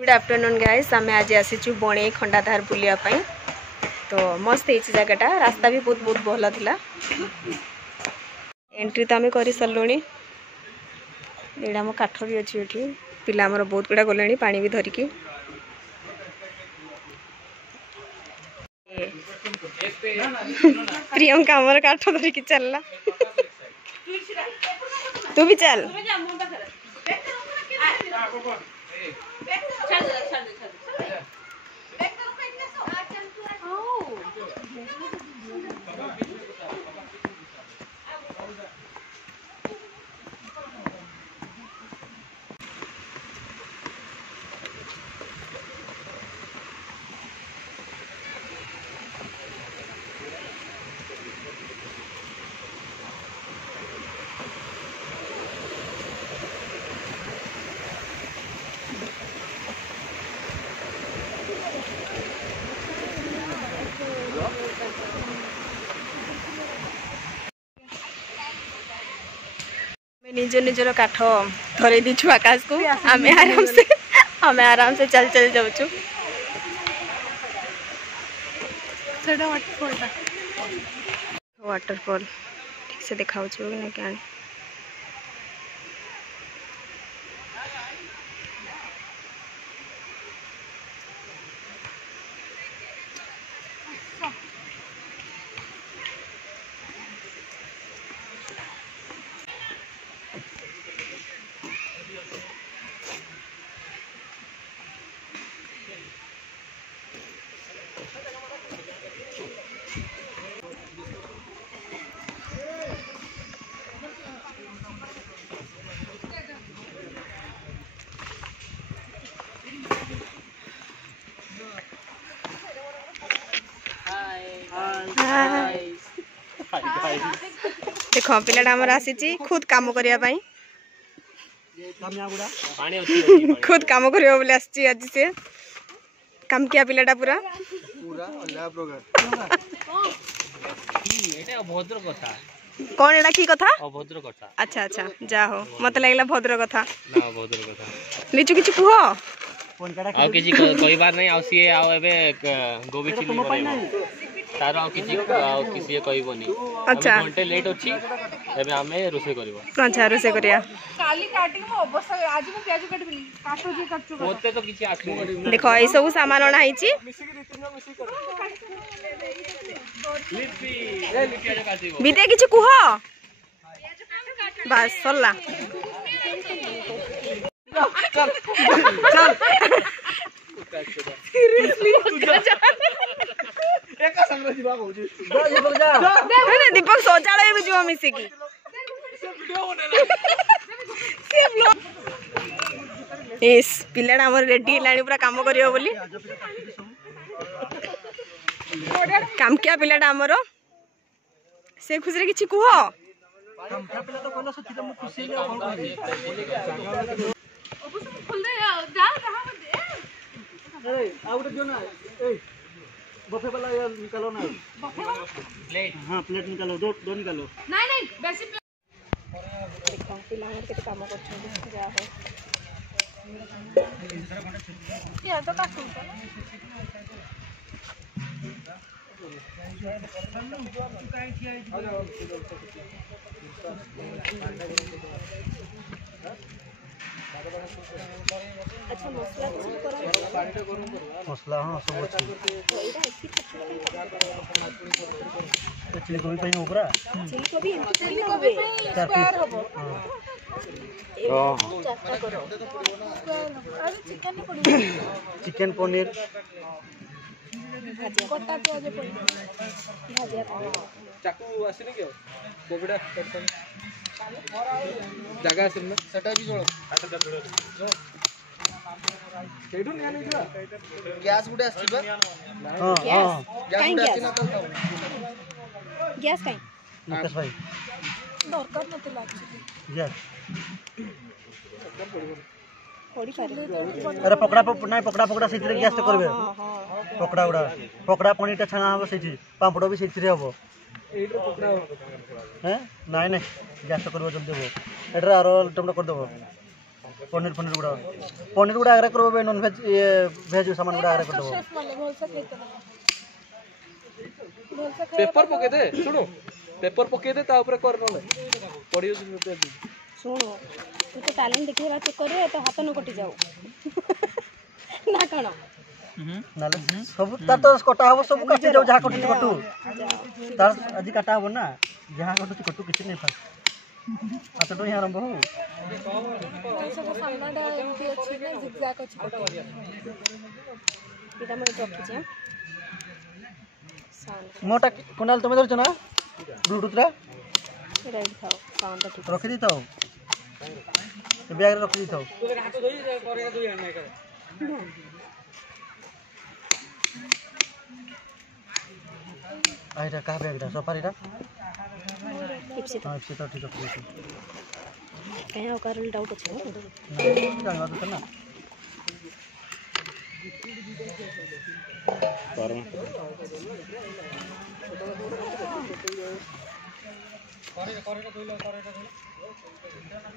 Good afternoon guys आम आज आसीचु बणे खंडाधार बुलिया तो मस्त है जगटा रास्ता भी बहुत बहुत भल था एंट्री तो आम कर सारूँ यहाँ मो काठ भी अच्छी ये पिला बहुत गुड़ा गले पा भी धरिकी प्रियंका आमर काठ धरिकी चलला तू भी चल निज निजर काठ धरे दीचु आकाश को आम आराम से चल चल जाऊँ वाटरफॉल ठीक से देखा क्या देख पिलाटा आमर आसी खुद काम करने खुद काम करियो बोले आसी आज से काम किया पिलाटा पूरा कौन एटा की कथा अभद्र कथा अच्छा अच्छा जा हो मत लागला भद्र कथा ना भद्र कथा लिचु किछ कुहो आ किछ कहिबार नै आ सी आ एबे गोबी चिली करे तार आ किसी कहबनी अच्छा घंटे लेट अछि एबे हमें रोसे करबो अच्छा रोसे करिया काली काटी मो अवश्य आज मु प्याज काटबनी काटो जे काटचो मोते तो किछि आखु देखो ए सब सामान अना हिची बिते किछि कुह बस सरला चल चल सीरियसली एका संग जीवा होजी जा दीपक शौचालय में जीवा मिसी की इस पिलाडा हमर रेडी लाणी पूरा काम करियो बोली काम किया पिलाडा हमर से खुशी रे किछि कुह काम किया पिला तो कहला सती हम खुशी ले कोन करी अब सब खोल दे जा रहा दे ए आउट जो ना ए बफे वाला यार निकालो ना बफे वाला प्लेट हां प्लेट निकालो दो निकालो नहीं नहीं बेसी देखो पिलांगर के काम करछन जा हो ये तो काटू अच्छा मसला हाँ सब चिली कोबी पे ऊपर चिली कोबी चिली कोबी स्क्वायर हो चारटा करो अरे चिकन पड़ी चिकन पनीर कोटा प्याज पड़ी भाजिया चाकू आसीनी के कोबीडा कटसन जगह आसीन सेटा भी जोड़ केडू निया नहीं दिला गैस गुडे आसीबा हां हां गैस आसीना तो गैस काई मुकेश भाई दरकार नते लागछि गैस पड़ी पारे अरे पकड़ा नहीं पकड़ा सेतिर गैस तो करबे पकड़ा उड़ा पकड़ा पनीर छाना हम सेठी पापड़ भी सेतिर हबो एटर पकड़ा हैं नहीं नहीं गैस तो करबो जल्दी हो एटर आरो टमटो कर देबो पनीर गुड़ा आगे करबे नॉन वेज ये वेज सामान गुड़ा आगे करबो पेपर पके दे सुनो पेपर पके दे ता ऊपर कर नले पडियो सुनो तू तो टैलेंट देखिए बात करे तो हाथ न कटि जाऊ ना कण नाले सब तार तो कटा हबो सब काटी जाऊ जहा कटु कटु तार আজি काटा हबो ना जहा कटु कटु किछ नै फा आता तो आरंभ हो सब सामनाडा एमपी अछि ना जिगजैग अछि इटा मने रखि छै मोटा कुणाल तुम धरछ ना ब्लूटूथ रे राइट थाओ साउंड ठीक रखि दी थाओ बैग रे रखि दी थाओ हाथ धोई करे दुई आने करे आइरा का बैग रे सफारी रा टिप्स हां इप्सी तो ठीक है कहीं कारण डाउट अछि जानवा तो ना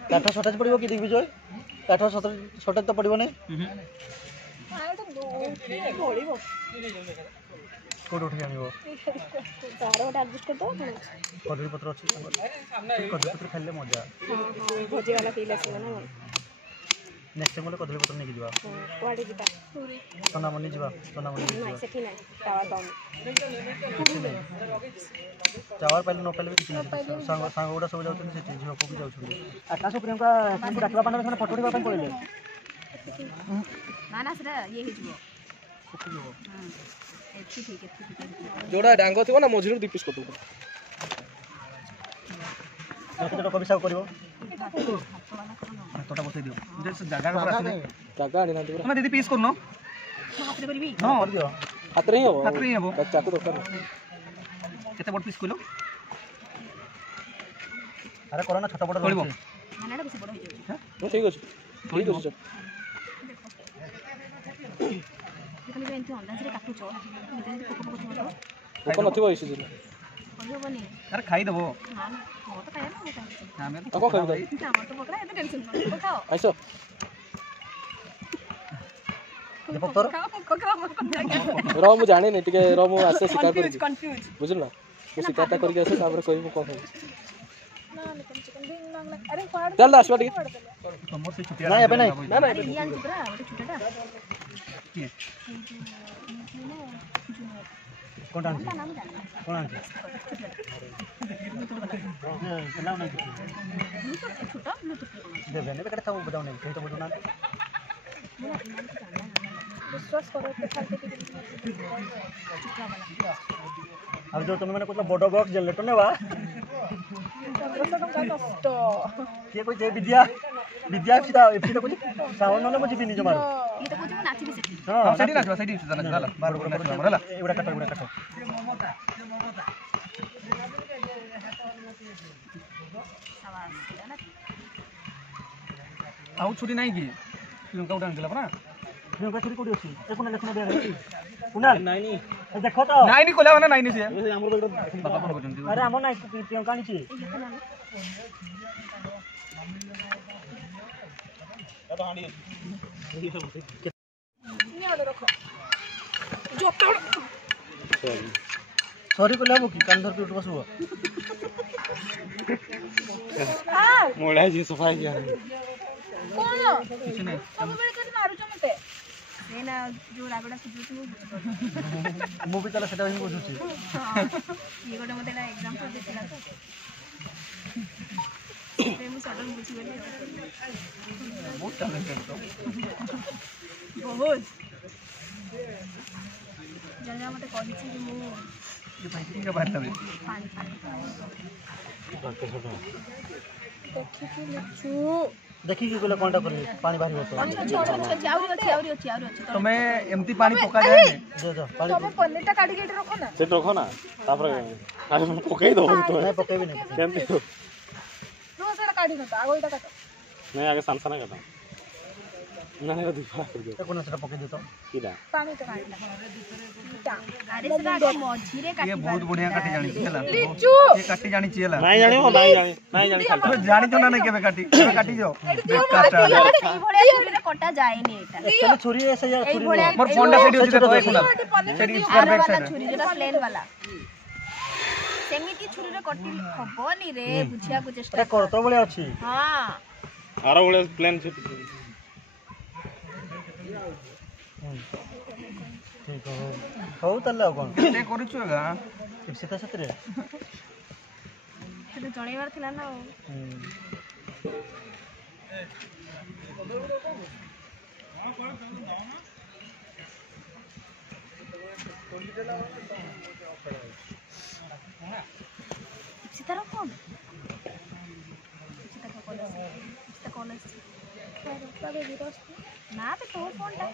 काठ शॉर्टेज पड़िबो कि देखबि जोय काठ शॉर्टेज तो पड़िबो नै पड़िबो कोड उठी आनिबो तारो एडजस्ट कर दो कदली पत्र अछि कदली पत्र खाइले मजा हां भोजी वाला पीला से ना नेक्स्ट टाइम कदली पत्र नै जिबा वाडी जिता सोनामणि जिबा सोनामणि नहीं सेठी नहीं टावर डाउन टावर पहले न पहले किछ संग संग गुडा सब जाउछन सेठी झियो को भी जाउछन आकाश प्रियंका को डाकला पांडा से फोटो उठा पन पड़ले मानस रे ये ही जिवो जोड़ा डांग थो ना मझिरु 2 पीस कटु तो कभी सब करिवो तोटा बसै दियो जे जगह पर आसी जगह आनी ना ना दीदी पीस करनो हाथ रे करबी हां कर दियो हाथ रे ही हो चाकू दरकार केते बड पीस कइलो अरे करो ना छोटा बड मानेडा बेसी बड हो जाय हां ठीक अछि देखनि बेंति ऑनलाइन रे काटु छ निते कोको कोको छ कोको नथिबो इसी दिन कहियो बनी अरे खाई देबो हां मो तो खाया ना हां मैं को खाई दो हमर तो पकड़ा एते टेंशन मत खाओ आइसो दीपक तोर रो मु जाने नै टिके रो मु आसे शिकार कर कंफ्यूज बुझला मु शिकारटा करके आसे तापर कहबो को खाई ना लेकिन चिकन दिन मांगला अरे फाड़ चल आसवा टिके तमर से छुटिया ना एबे नहीं ना ना ये आन पुरा ओटे छोटाटा की कोन डांस नाम जाना कोन डांस ना नहीं छोटा ब्लूटूथ दे देने बेटा था बताओ नहीं कहीं तो बोलो ना विश्वास करो तो खाते अब जो तुम मैंने कुछ बड़ बॉक्स जनरेटर ने बा 1500 टका कष्ट के कोई जे विद्या विद्या एफसी तो कुछ सावन न मुझे बिनी जमारो ये तो कुछ नाची भी सकती हां सेडी नाचवा सेडी चला बार बार एवडा कटो आउ छुरी नहीं की प्रियंका उड़ान दिला ना प्रियंका छुरी कोडी अछि ए कोना लेखना दे कुनाल नहीं देखो तो नहीं कोला ना नहीं से हमर बाबा फोन करजन अरे हमर नहीं प्रियंका नी छी तो हांडी नि आलो रखो जोता सॉरी को लेबो की कान धर के उठ बसबो मोड़ा जी सफाई किया कोन कुछ नहीं सब बेले करी मारू छ मते एना जो रागडा सुजु मु मु भी तला सेटा ही बुझुची हां ये गोटे मते ना एग्जांपल देतिला तो मु सडन बुझी गेली बहुत टैलेंटेड तो बहुत जल्दी मते कहि छी मु ये भाई के बात लबे पानी देखि कि लिचू देखि कि कोला कोनटा करबे पानी बाहरी होतो अच्छा तो मैं एमती पानी पका जाए दे दो पानी तुम पनीरटा काटी के रखो ना से रखो ना तापर आगे पकई दो तो नहीं पकेबे नहीं केमती हो रो सेटा काटी नता आगो इटा काटो नहीं आगे सानसाना काटा ना नहीं दिफा कोन सेटा पके दे तो किरा पानी तो काटला अरे सेटा मझिरे काटी ये बहुत बढ़िया काटी जानी छला लिचू ये काटी जानी छला नहीं जानी खाली जानी तो ना नहीं केबे काटी जो काटा एई भड़िया छुरी रे कटा जायनी एटा चलो छुरी ऐसे यार छुरी मोर फोनटा सेडी होची तो सुना सेडी स्क्वायर बैक वाला साइड छुरी जेटा प्लेन वाला सेमिति छुरी रे कटी हबनी रे बुझिया को चेष्टा एटा करतो बळे अछि हां आरो बळे प्लान छुट ठीक हो तल्ला कोन ए करूछु गा सीता सतरे तो जणेवार थिला ना सीता कोन सीता कॉलेज ना तो तो फोनटा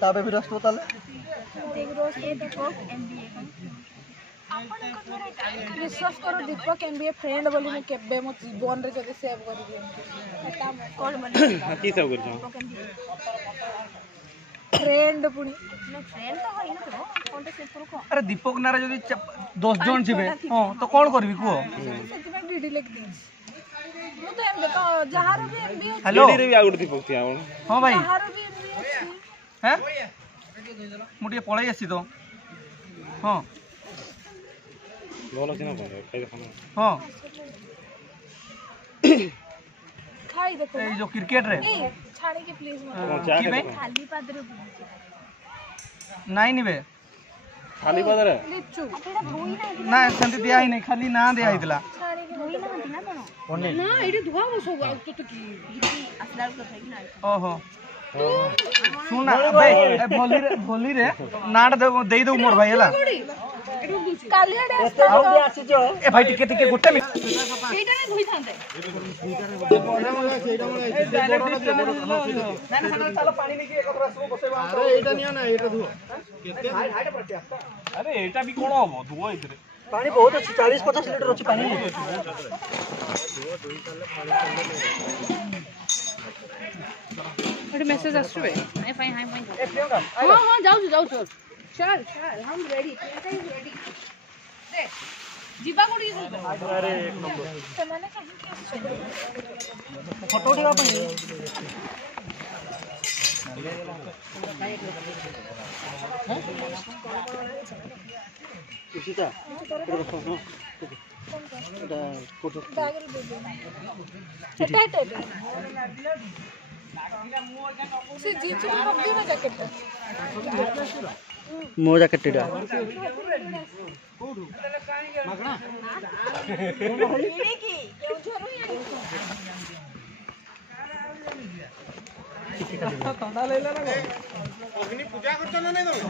ताबे भी रस्तो तले देख रोज ये दीपक एमबीए विश्वास करो दीपक एमबीए फ्रेंड बोली मैं केबे मो जीवन रे जदी सेव कर दिए एटा कॉल बोली की सब कर फ्रेंड पुनी ना फ्रेंड तो होई ना तो कोनटा सेव करू को अरे दीपक नारे जदी 10 जन छिबे हां तो कोन करबी को सेति में डीडी लिख दी मु तो एम देखो जहार भी एमबीए हेलो रे भी आउट दीपक थी आवन हां भाई जहार भी एमबीए हैं मुटिए पळाई आसी तो हां बोलो सिना बोल खाई खाना हां खाई देखो ए जो क्रिकेट रे ए छाड़ी के प्लीज मत क्या की भाई खाली पादरे नहीं निबे खाली बदर लिचू एटा धोई ना ना संति दिया ही नहीं खाली ना दिया हितला छाड़ी के धोई ना ना कोन कोने ना एडी धुआ मो सब आउ तो की असलाल को थई ना ओहो सुना भाई भोली रे नाट दे दो मोर भाई हला काली आडे आउ भी आसी जो ए भाई टिके टिके गुट्टे में एटा ने धोई थांते चलो पानी नहीं के एक रस बसेबा अरे एटा निया ना एटा धुओ अरे एटा भी कोन हो धुओ इतरे पानी बहुत अच्छी 40-50 लीटर अच्छी पानी एटा मैसेज आसुबे हाय फाइन ए प्रियंका हां हां जाऊ चल हम रेडी एटा इज रेडी दे जीवा कोडी अरे एक नंबर ସେମାନେ କାହିଁକି फोटो उठेगा पानी सीता देखो हां एटा फोटो ବ୍ୟାଗରେ ଦେଇ ଏଟା ସେ ଜିନ୍ସ ପକେଇ ନା ଜ୍ୟାକେଟ मो जैकेट टीडा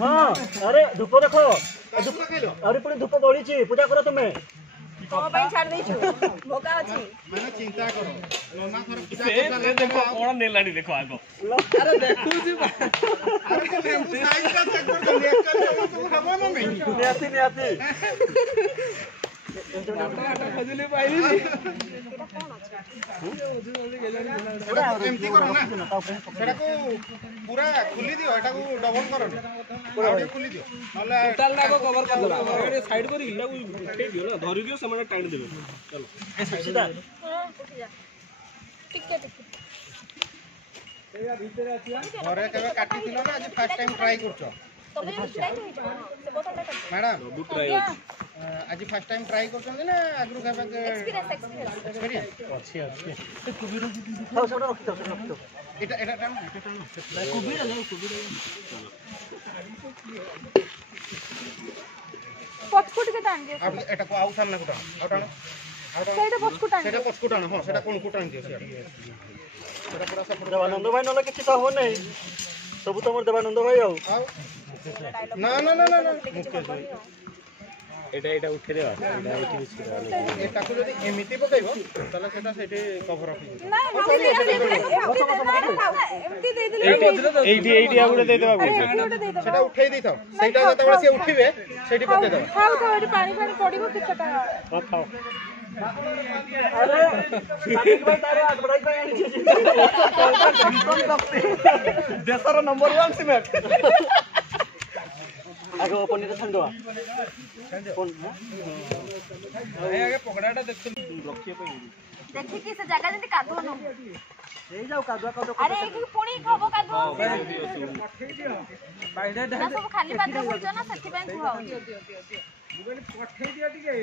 हाँ अरे धूप देखो अरे पुणी धूप बड़ी पूजा करो तुम्हें छाड़ देछु भोका अछि मैंने चिंता करो नोना थोर पूजा से देखो कोन नेलाडी देखो आगो अरे देखू जी अरे के टेम्पू साइड का चेक कर दे चल तो खबो न नहीं नियाती खजुली पाइली एमती करो ना सेटा को पूरा खुली दियो एटा को डबल करो पूरा खुली दियो नले टोटल लाको कवर कर दो एडे साइड करी इटा को उठे दियो ना धरि दियो समान टाइट देबे चलो ए सीधा ଟିକେ घरे केबे काटी दिलो ना आज फर्स्ट टाइम ट्राई करछो तबे ट्राई होई जाओ से बोतल लेकर मैडम दु ट्राई आज फर्स्ट टाइम ट्राई करछन ना आगु केबे एक्सपीरियंस अच्छी खाओ सब रख दो एटा एटा टाइम ପଛକୁ ଟିକେ ଟାଣି ଦିଅ आप एटा को आउ सामने कुटा आउटानो ସେଇଟା ପଛକୁ ଟାଣି सेटा पछकुटानो हां सेटा कोन कुटान दियो सेटा सेटा पूरा सब देवानंद भाई नले किछि तो हो नहीं सब तमर देवानंद भाई आउ ना ना ना ना एटा उठे देबा एटा उठे दिस एटा को जदी एमिति पकाइबो तले सेटा सेठी कवर रखि ନା ଏମିତି ଦେଇଦେଲେ एटी आगुडे दे देबा ଏମିତି ଗୋଟେ ଦେଇଦେବ सेटा उठेई दै थाओ सेटा जेतेबेले से उठिबे सेठी पकाइ दबा ଖାଉ ତ ଏଠି ପାଣି ପାଣି ପଡିବ କି ସେଟା खाओ अरे कार्तिक भाई तारे एडवर्टाइज पे आनी चाहिए देशर नंबर 1 सीमेंट आगे ओपन नहीं छंड दवा कौन आगे पकड़ाटा देखते रखिए पे देखि कि से जगह जंती कादो न এই যাও কাদুয়া কাদুয়া अरे एठी पुणी खबो कादो বাইরে ना सब खाली पात्र बुझो ना सखी बैंक हुआ दियो पठे दियो टिके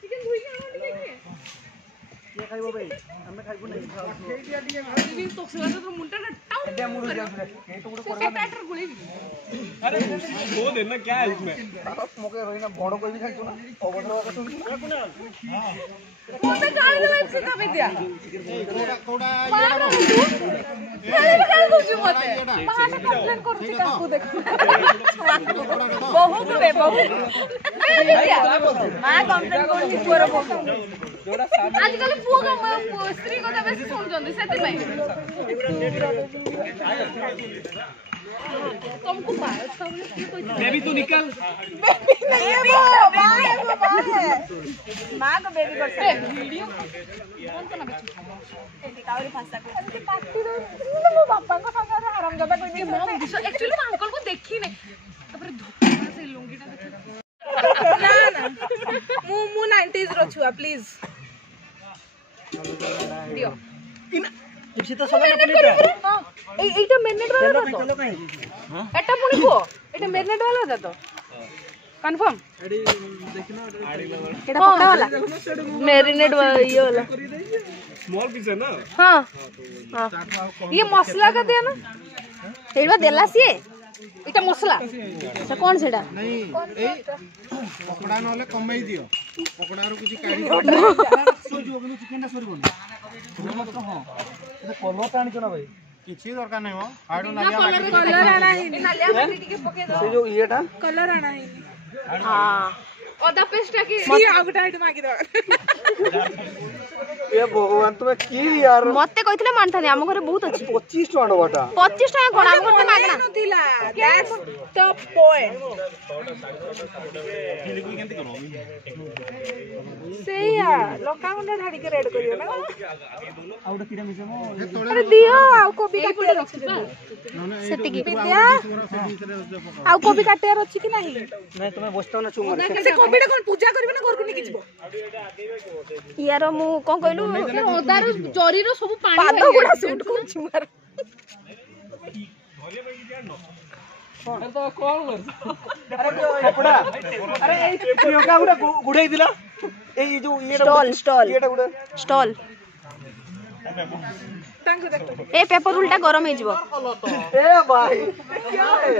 चिकन धुई आनो टिके ये खाइबो भाई हमें खाइबो नहीं पठे दियो टिके ये तो सेवा तो मुंटा ना टाउ एडे मुड़ जा ए तो गुड़ से पैटर गुली अरे वो देना क्या है इसमें मोके भाई ना बड़ो कोई भी खाइतो ना अवधर का सुन कोते काल दे से का विद्या कोडा मारो तू खाली काल बुझु मते बाहर से कंप्लेन करू काकू देख बहु बे बहु मां कंप्लेन करू पुअर बहु आजकल पुओ का स्त्री कथा बेसी सुनजंदी सेति भाई तुमको पाए सब कोई बेबी तू निकल बेबी नहीं है वो मां को बेबी करते वीडियो कौन तो ना एटी कावरी भाषा को एटी पार्टी रो मो पापा को संग आराम जदा कोई नहीं मम एक्चुअली मैं अंकल को देखी नहीं तापर धोखा से लुंगीटा देखी ना ना मु 90s रो छुआ प्लीज दियो इसी तो सब ना पनीटा हां এইটা মেরিনেট वाला चलो তো चलो कहीं এটা পুনি কো এটা মেরিনেট वाला দা তো कंफर्म एडी देखिनो এটা পকড়া वाला मेरिनेट ये वाला स्मॉल पीस है ना हां हां ये मसला का दिया ना एडवा देला सिए এটা মশলা সে কোন সেটা नहीं ए पकड़ा नले कमाई दियो पकड़ा रो किछि काढी सोजो बिनु चिकन ना सरी बोल तो हां ये कलर टाणी चना भाई किछि दरकार नहीं हो आडो नालिया माटी कलर आना है नालिया माटी टिके पके दो से जो येटा कलर आना है हां ओदा पेस्ट की ये आगटा आइट मागी दो ये भगवान तुम्हें की यार मते कहितले मानथानी हम घरे बहुत अछि 25 टका बाटा 25 टका कोन हम घरे मागना नथिला दैट्स द पॉइंट सेया लोका मुंडा ढाडी के रेड करियो ना आउडा किरा मिसे मो अरे दियो आ कोबी काटे रखि दे सेति की विद्या आ कोबी काटे रखि कि नाही नहीं तुम्हें बसता ना चुमर से कोबीटा कोन पूजा करबे ना घर को निकि जिवो यार मु कोन कहलु ओदार जरी रो सब पानी पाद गुडा सूट करछु मार तो कौन कर अरे कपड़ा अरे ए प्रियंका गुडा गुडाई दिला ए जो ये स्टॉल येटा गुडा स्टॉल तांको देख ए पेपर उल्टा गरम हे जिवो ए भाई क्या है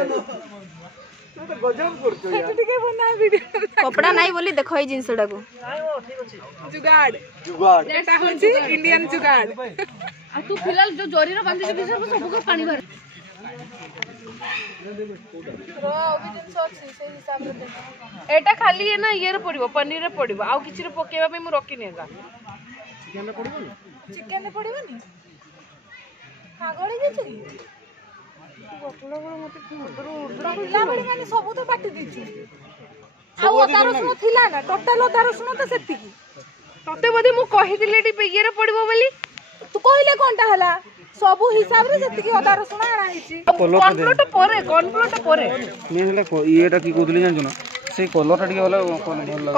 तू तो गजब करतो यार ठीक है बना वीडियो कपड़ा नाही बोली देखो ए जिंसडा को नहीं वो ठीक अछि जुगाड़ जुगाड़ एटा होची इंडियन जुगाड़ आ तू फिलहाल जो जरी रो बांधी जे सब को पानी भर रो अभी दिन सोच से हिसाब रे एटा खाली है ना ये रे पड़िबो पनीर रे पड़िबो आ किछि रे पकेबा पे मु रखी नेगा चिकन रे पड़िबो चिकन रे पड़िबो नी हागड़ी जे छी बटला बड़ मते उर्दरा बड़ी माने सब तो बाटी दीची आ अदा रसुन थिला ना टोटल अदा रसुन तो सेति की तते बदे मु कहि दिले टी ये रे पड़िबो बोली तू कहिले कोनटा हला सब हिसाब रे सेति की अदा रसुन आना हिची कॉर्नफ्लोर परे नहीं हेले येटा की कोदली जान ना से कलरटा टिके वाला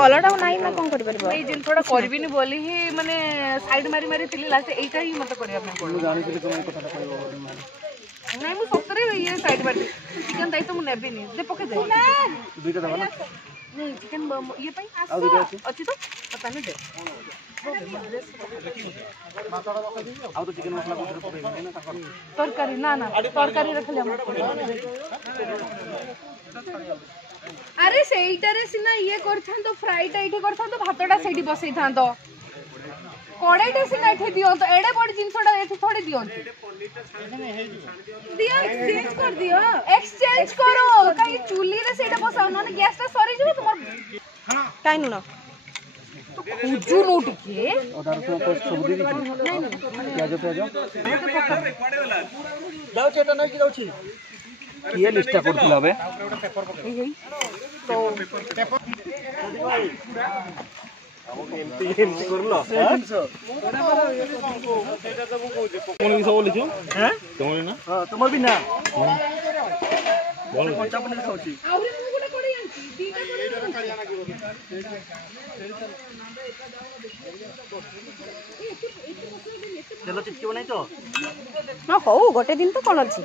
कलरटा नाही ना कोन करि परबो ए जिनसोडा करबिनी बोली ही माने साइड मारी मारी थिली लास्ट एटा ही मते करिया पे मु जानि कि तुम कथा कहबो नहीं मु सतरे ये साइड मारी चिकन दाई तो मु नेबी नी दे पके दे दुईटा दबा ना नहीं चिकन ये पई आउ दुईटा अछि तो पता नहीं दे आउ तो चिकन मसला कोथरे पड़े ना ताका तरकारी ना ना तरकारी रखले हम अरे सेइटारे सिना ये करथान तो फ्राइटा इठे करथान तो भातटा सेठी बसई थान तो कड़ाईटा सिना इठे दियो तो एडे बड़ी जिंसटा एठे थोड़ी दियो दियो एक्सचेंज कर दियो एक्सचेंज करो काई चुली रे सेटा बसाओ ना गैसटा सरी जबे तुमर काई नु ना खुजू नो टिके अदार से तो सब दी प्याज जाउ चेटा नै कि जाउ छी ये लिस्टा करथिला बे तुम भी ना कंचा पनीर खाऊची चलो चिटकी बनाई तो हाँ हो गोटे दिन तो कौन अच्छी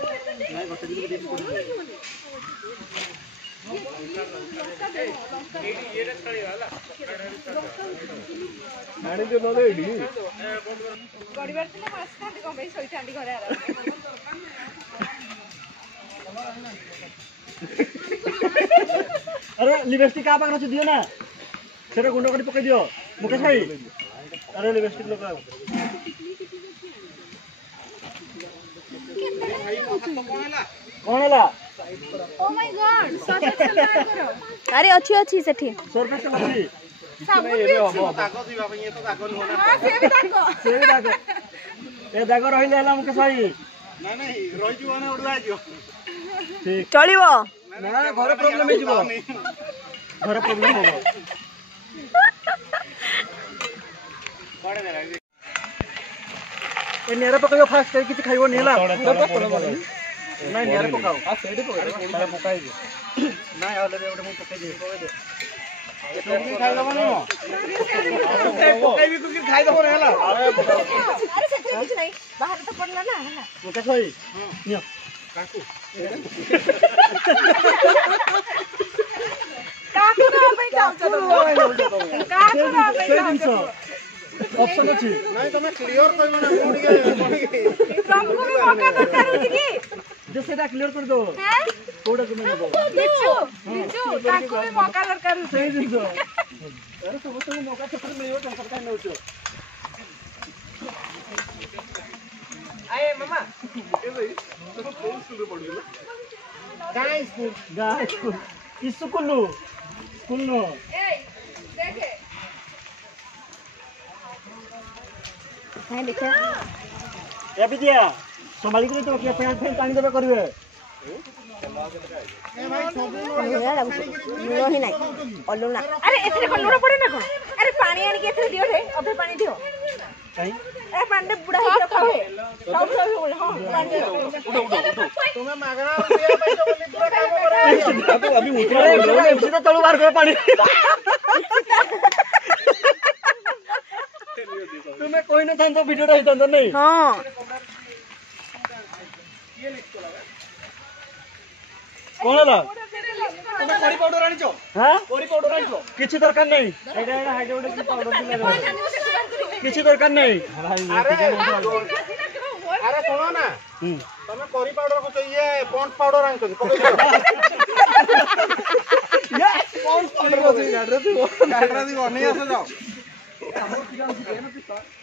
अरे लिपस्टिक का पाखर दियो ना सेटा गुंड कर पकई दियो मुकेश भाई अरे लिपस्टिक लगाओ कौन है ओ माय गॉड सरफेस लगा करो अरे अच्छी अच्छी सेठी सरफेस लगी साबुन भी अच्छी दाग दिबा ପାଇଁ ଏ ତ ଦାଗ ନୁହଁ ନା हां से भी दाग से दाग ए दाग रहिले हला मुकेश भाई ନା ନାହିଁ ରହିଯିବ ନା ଉଡା ଯିବ ठीक चलिबो ना घर प्रॉब्लम हे जीवो घर प्रॉब्लम हो ए नेरा पकायो फास्ट कर किछ खाइबो नेला नहीं नेरा पकाओ हां सेडी पकाओ पकाई दे ना यार ले ओडे मु पकाई दे खाई दबो न पकाई भी कुछ खाई दबो नेला अरे से कुछ नहीं बाहर तो पड़ला ना है मुकेश भाई नियो କାକୁ काकू ना भाई जाओ चलो काकू ना भाई जाओ ऑप्शन अछि ନାଇଁ ତମେ କ୍ଲିୟର କହିବ ନା ମୁଁ ଟିକେ तुमको भी मौका दरकार होची की जे सेटा क्लियर कर दो हैं कोडा तुम दो बिच्छू बिच्छू काकू भी मौका दरकार होची सही दिन दो अरे सब तो मौका छत्र मिलियो तो सरकार ने उचो आए मामा गाइस स्कूल नो ए देखे हां देखा ए बिदिया संभाली के तो के फैन पानी देबे करबे लुणा लागुछ लुण ही नाही अलुणा अरे एथरे कोन लुण पड़े ना कोन अरे पानी आनी के एथरे दियो रे अबे पानी दियो काई ए पांडे बुढ़ा ही रखा है सब बोले हां पानी दियो ତୁମେ ମାଗଣା ପିଇବା ପାଇଁ ତ ବୋଲି ପୁରା କାମ କର अभी उठा एफसी तो तळु बाहर कर पानी तुम्हें कोई न था तो वीडियो टा हितन नहीं हां कोन हला तुम्हें करी पाउडर आनी छो हां करी पाउडर आनी छो किछि दरकार नहीं एडा एडा हाइड्रोड की पाउडर दिला किछि दरकार नहीं ଆରେ ଶୁଣ ନା ତମେ କରି ପାଉଡର କୁ ଇଏ ପଣ୍ଡ ପାଉଡର ଆଣିଛନ୍ତି ପକେଇ ଦିଅ यस कौन पाउडर को गाडरा तू ଗାଡିରେ ଦି ବନେଇ ଆସ ଯାଅ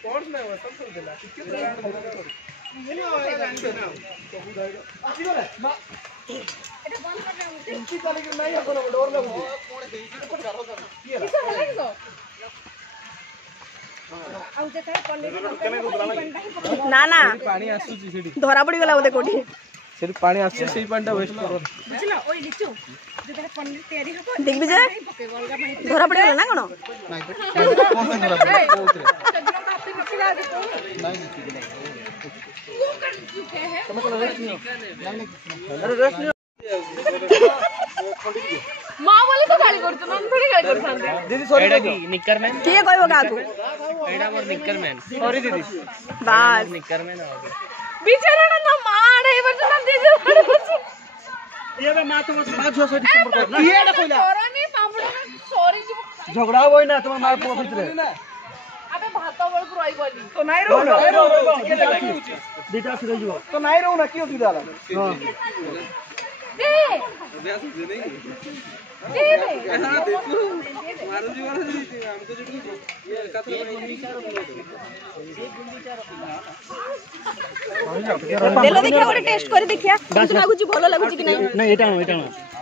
पॉन्ड्स नहीं हुआ सब कर देला ना ना पानी आसुची सेडी धरा पड़ी गला बोधे कोठी सेडी पानी आसुची सेही पानीटा वेस्ट करो बुझलो ओइ लिचू जेतरे पनीर तयारी हबो देख भी जे धरा पड़ी गला ना कोन अरे रेस्ट मां बोले तो गाली करतो नन थोड़ी गाली करथांते दीदी सॉरी एडा की निकर मैन किए कहबो काकू एडा मोर निकर मैन सॉरी दीदी बस निकर मैन आ गया बिचारा ना मां रे बस ना दीदी ये बे मां तो मां जो सॉरी संपर्क कर ना ये कोइला करनी पामुडा सॉरी जी झगड़ा होई ना तुम मार पुआ भितरे अबे भात बळ को रही बोली तो नहीं रहू ना दीटा से जो तो नहीं रहू ना क्यों दिदाला हां दे दे मारो जी हमको जो ये कथल देलो देखिया गोटे टेस्ट कर देखिया किछ लागु छी भलो लागु छी कि नहीं नहीं एटा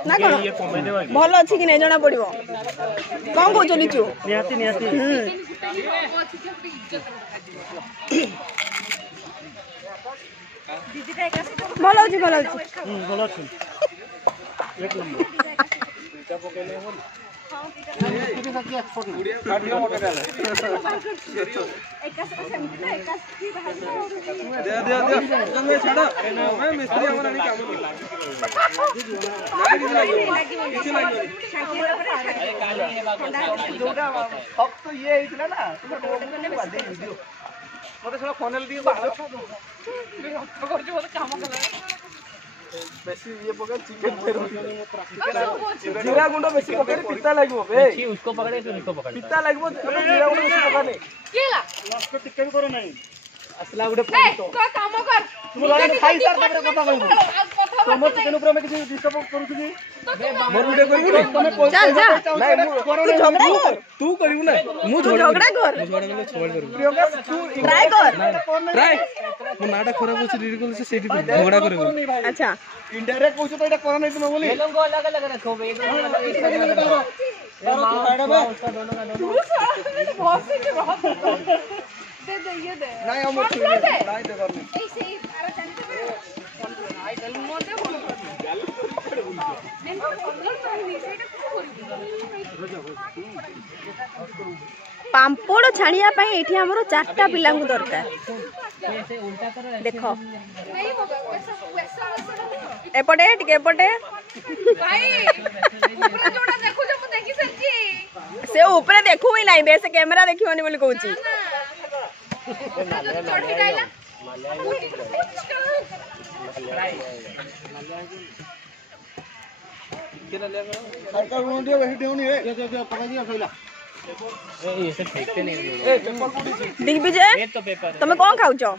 ना ना कोन भलो अछि कि नहीं जणा पड़िबो कोन को चलिचू नियाती भलो अछि बोलो सुन एक नंबर जीरा गुंड बेसी पकड़ पिता लागबो बे उसको पकड़े फिर उसको पकड़ पिता लागबो जीरा गुंड बेसी पकड़ने केला लस्को टिक्के भी करो नहीं असला गुडे ए तो काम कर तुम गले खाई सार तबरे कथा कहबो तुम चिकन ऊपर में किसी डिस्टर्ब करू छी मोर गुडे करबो रे तमे चल जा नहीं मु करो नहीं झगड़ा कर तू करबो ना मु झगड़ा कर छोड़ करू प्रियंका तू ट्राई कर ट्राई मु नाटा खराब होछ रीड करू से सेठी झगड़ा करबो अच्छा इनडायरेक्ट कहू तो एटा करो नहीं तुम बोली लोगों को अलग अलग रखो भाई दोनों बहुत से दे दे ये दे नहीं हम नहीं दे करने ऐसे ही अरे जाने तो मोटे बोल नहीं पांपड़ छाणिया पई एठी हमरो 4टा पिला को दरकार देखो नहीं होगा वैसा एपटे टिके एपटे भाई ऊपर जोड़ा देखो जो मु देखि सरची से ऊपर देखू ही नहीं बे से कैमरा देखिवनी बोली कहूची चढ़ी जाइला केला ले करो सरकार उन दियो वही देउनी ए ये पकड़ दिया खइला ये सब फेंकते नहीं ए पेपर कोडी छी दिग्विजय ये तो पेपर तुम कौन खाउचो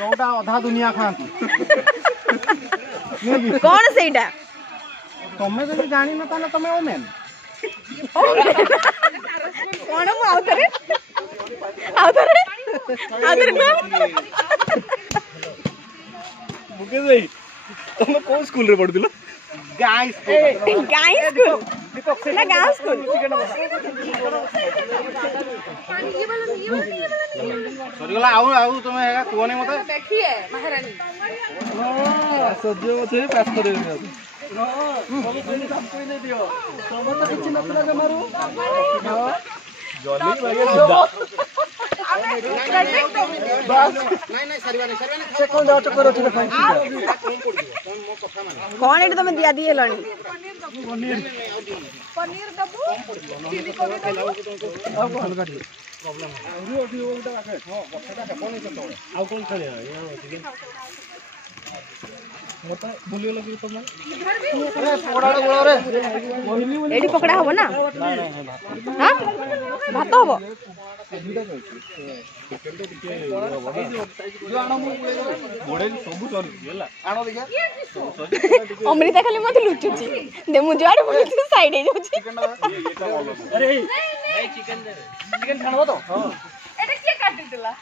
जोटा आधा दुनिया खांती कौन सेटा तमे जदी जानि न ताले तमे ओमेन कौन मु आउतरे मुके भाई तुम कौन स्कूल रे पढुदिलो गाइस गाई स्कूल ना गाँव स्कूल सरीगला आउ तमे हेगा कोने मते देखिए महारानी सज्जो छे पास करे सब कोई नहीं दियो तुम तो किछ नतला के मारू जल्दी भाई नहीं सरीवा से कौन जाओ चक्कर होछ भाई कौन एटी तुम दिया दिए लणी पनीर दबो चिली कोबी दबो अब हल्का दी प्रॉब्लम है ओडी ओटा आके हां बठटा कोनी तो आउ कौन खाले चिकन मोटा बोलियो लगी तुम पकड़ा गोळा रे एटी पकड़ा हबो ना हां भात हबो जो आनो मु गोड़े सब चली गेला आनो देखा अमृता खाली मत लुचुची दे मु जुआड बोलू साइड हे जाउची अरे भाई चिकन दे चिकन खानबो तो हां एटा के काटी दिला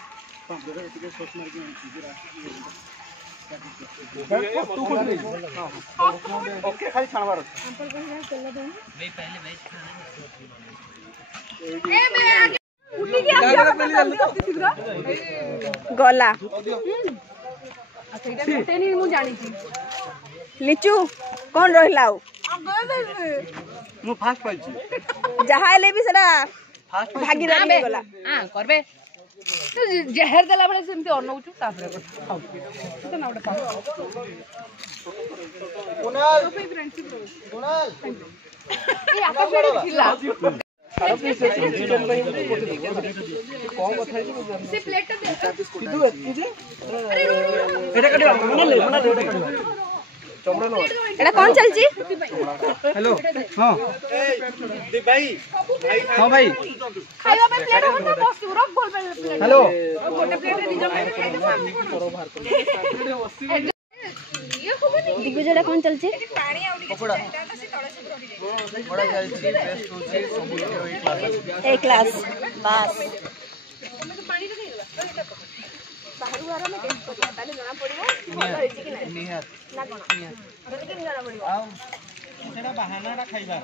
ओके खाली छाणवार भाई पहले वेज खाना ए मैं आगे उठी गया जल्दी शीघ्र गला ସେଇଟା ଗୋଟେ ନି ମୁଁ ଜାଣିଛି लिचू कौन रहिलाउ मु फास्ट पाइछि जहा ले भी सेटा भागीदारी हो गला हां करबे तू जहर देला बळे सेमती अनौचु तापरे खाऊ तो ना उडे कुणाल ए आपा पेड़ी खिला से प्लेट दे सिद्धू जे एटा कटी मना ले चमड़ा लो एटा कौन चलची हेलो हां भाई हां भाई खाइबा पे प्लेट हो ना बस रख बोल पे प्लेट हेलो गोटे प्लेट रे दिजो ये कोबनी दिग्विजय कौन चलची पानी आउली पकोड़ा बड़ा चलछि बेस्ट होछि सब ए क्लास बस तो पानी तो नहीं देला बाहर बाहर में टेस्ट करता ताले जना पड़िबो भलो होई कि नहीं निहार ना कोन अरे कि जना पड़िबो आउ सेटा बहानाडा खाइबार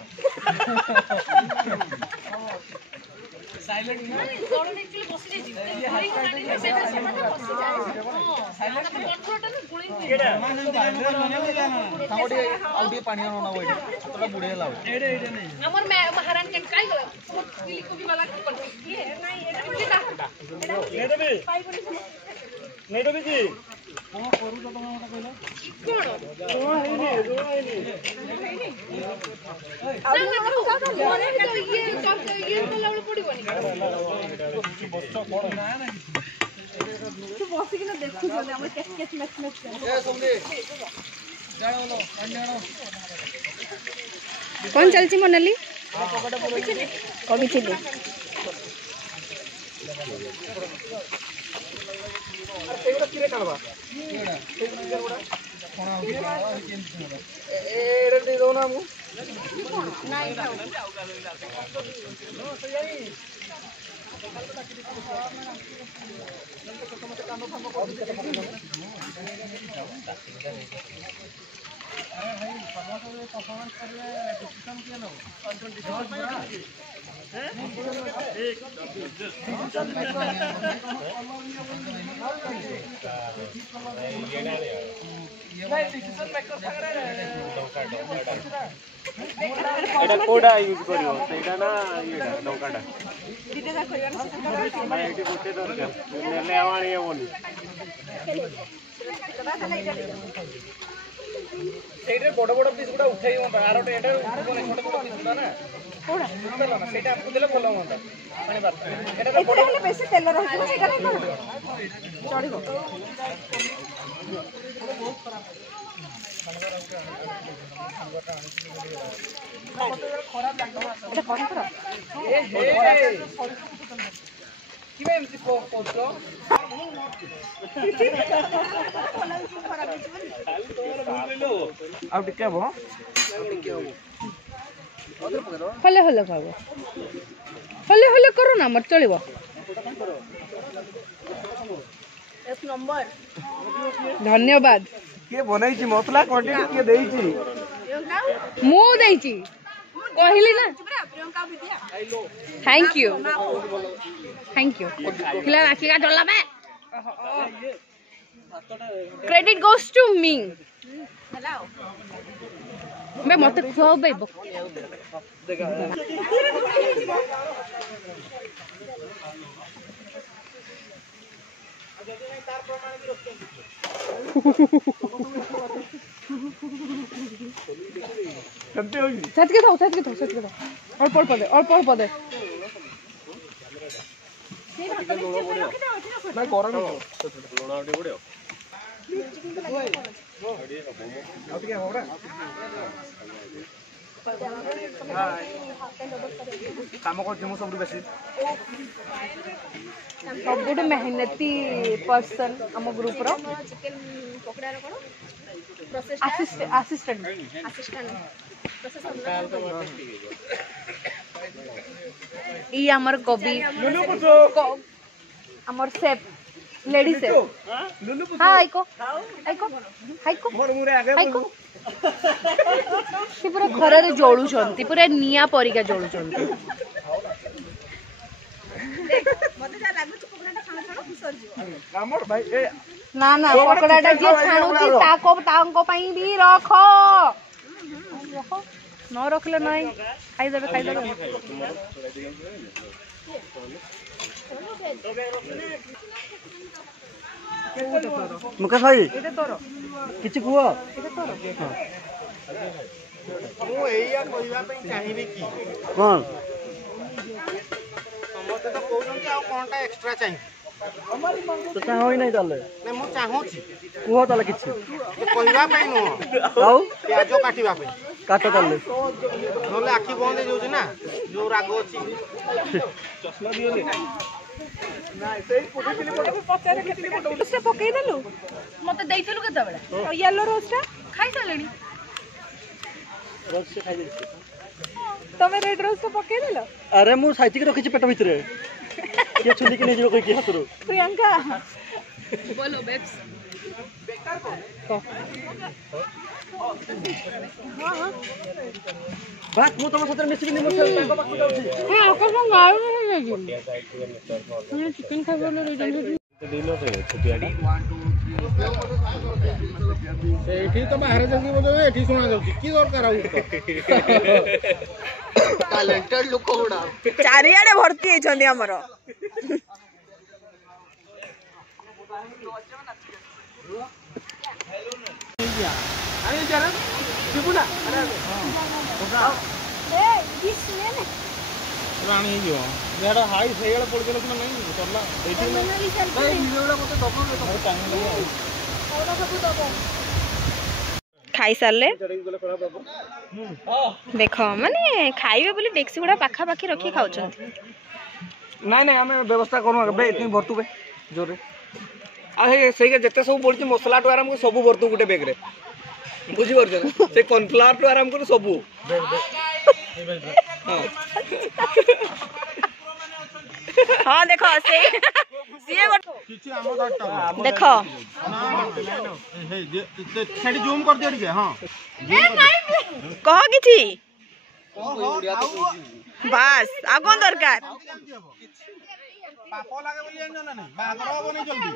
कौन चलची मोनाली कभी चिल्ली এটা কোডা ইউজ করিও সেটা না এটা ডকাটা দিতে যা করিবা না সেটা ভাই এটি গোটে দরকার নেলে আওয়ানি এবনি ସେଇଟା ବଡ଼ ବଡ଼ ପିସ୍ ଗୁଡ଼ା ଉଠେଇ ହୁଅନ୍ତା ଆରଟେ ଏଟା ମାନେ ଛୋଟ ଛୋଟ ପିସ୍ ଗୁଡ଼ା ନା କୋଉଟା ବୁଝିପାରିଲ ନା ସେଇଟା ଆମକୁ ଦେଲେ ଭଲ ହୁଅନ୍ତା ପାଣିପାତ ଏଟା ତ ବଡ଼ ଏଥିରେ ବେଶୀ ତେଲ ରହିବ ସେଇଟା ନାଇଁ କଣ ଚଳିବ ଏଟା କଣ କର ଏ ହେ କିବେ ଏମିତି କରୁଛ ଆଉ ଟିକେ ହବ हले हले खाओ हले हले करो ना मत चलिबो एक नंबर धन्यवाद କିଏ ବନେଇଛି ମସଲା କ୍ୱାଣ୍ଟିଟି କିଏ ଦେଇଛି मु देइची कहली ना प्रियंका विद्या थैंक यू खिला राखी का डोला बे credit goes to me hello बे मते खुआओ बे छत के थाओ अल्प दे ନା ଗରମ ଲୁଣ ଆଉ ଟିକେ ପଡ଼ିବ ଆଉ ଟିକେ ହବ ନା କାମ କରୁଛି ମୁଁ ସବୁଠୁ ବେଶୀ सबुठु मेहनती पर्सन आम ग्रुप रो चिकन पकोड़ा रो कोन प्रोसेस असिस्टेंट ई हमर कवि हमर शेफ लेडी शेफ हां आइको सी पूरा घर रे जोड़ू छंती पूरा निया परिका जोड़ू छंती मते जा लागु पकोड़ाटा खाना खाना खुसर जिवो ଆମର ଭାଇ ଏ ना ना पकोड़ाटा जे छाणुती ताको पई भी रखो न रखले नहीं खाई देबे ମୁକେଶ ଭାଇ କିଛି କୁହ ମୁଁ ଏଇଆ କହିବା ପାଇଁ ଚାହିଁବି କି କଣ ସମସ୍ତେ ତ କହୁଛନ୍ତି ଆଉ କଣଟା ଏକ୍ସଟ୍ରା ଚାହିଁ ତ ଚାହୁଁ ହିଁ ନାହିଁ ତାହେଲେ ନା ମୁଁ ଚାହୁଁଛି କୁହ ତାହେଲେ କିଛି କହିବା ପାଇଁ ନୁହଁ ଆଉ ପିଆଜ କାଟିବା ପାଇଁ କାଟ ତାହେଲେ ନହେଲେ ଆଖି ବନ୍ଦ ହେଇଯାଉଛି ନା ଯୋଉ ରାଗ ଅଛି ଚଷମା ଦିଅନି रोस्ट पकई देलु मते देइथिलु केते बेला और येलो रोस्ट खाई सालेनी रोज से खाई देली तमे रेड रोस्ट पकई देलो अरे मु साइति के रखिछि पेट भितरे के छुली के नै जिरो कहि के हातरो प्रियंका बोलो बेब्स बात मु तुम साथ मिसिक नि मोर ताको पाखु जाउछी हां आकाश में गाय नहीं जागी चिकन खाइबो ले जागी दिलो से छुटियाडी एठी तो बाहर जंगी बोलो एठी सुना जाउची की दरकार आउ टैलेंटेड लोक उडा चारियाडे भर्ती हेचंदी हमर अरे जरा दिबुना अरे ए दिस ने राणी जो याडा हाई सेगळ पडगल कि नहीं सरला एठी ना ए वीडियोला मते दबो टाइम लगे और सब दबो खाई सारले देख माने खाइबे बोली डेक्सी गुडा पाखा पाखी रखी खाउछंती नहीं नहीं हमें व्यवस्था करू बे इतनी भरतु बे जोरे आ हे सही जते सब पड़ती मसला तो आराम को सब भरतु गुटे बैग रे बुझी परछ से कॉर्नफ्लावर तो आराम को सब हां देखो से सीए किछि आम दाटा देखो हे सेठी जूम कर दियो रे हां कह किछि बस आ कोन दरकार पापो लागे बोली जानो ना नहीं बागर हो नहीं जल्दी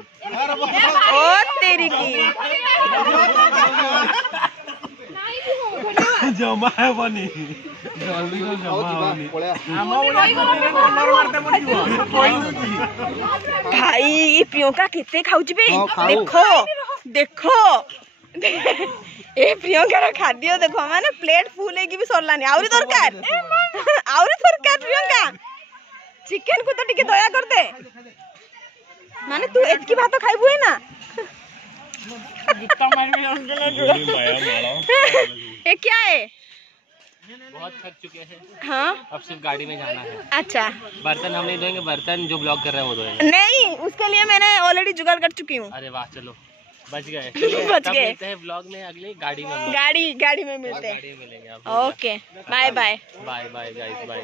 ओ तेरी की जमा है बनी जल्दी को जमा बनी भाई ये प्रियंका कितने खाउची बे देखो देखो ए प्रियंका खाद्य देखो माने प्लेट फुल है कि भी सरलानी आउरी दरकार प्रियंका चिकन को तो टिके दया कर दे माने तू एतकी भात खाइबू है ना गिट्टा मार भी ये क्या है बहुत थक चुके हैं। हाँ अब सिर्फ गाड़ी में जाना है। अच्छा बर्तन हम नहीं धोएंगे, बर्तन जो ब्लॉक कर रहे हैं वो धोएंगे। नहीं उसके लिए मैंने ऑलरेडी जुगाड़ कर चुकी हूँ। अरे वाह चलो बच गए बच गए। मिलते हैं ब्लॉग में अगली गाड़ी में गाड़ी में मिलते हैं। गाड़ी में मिलेंगे आप। Okay bye bye bye bye guys bye.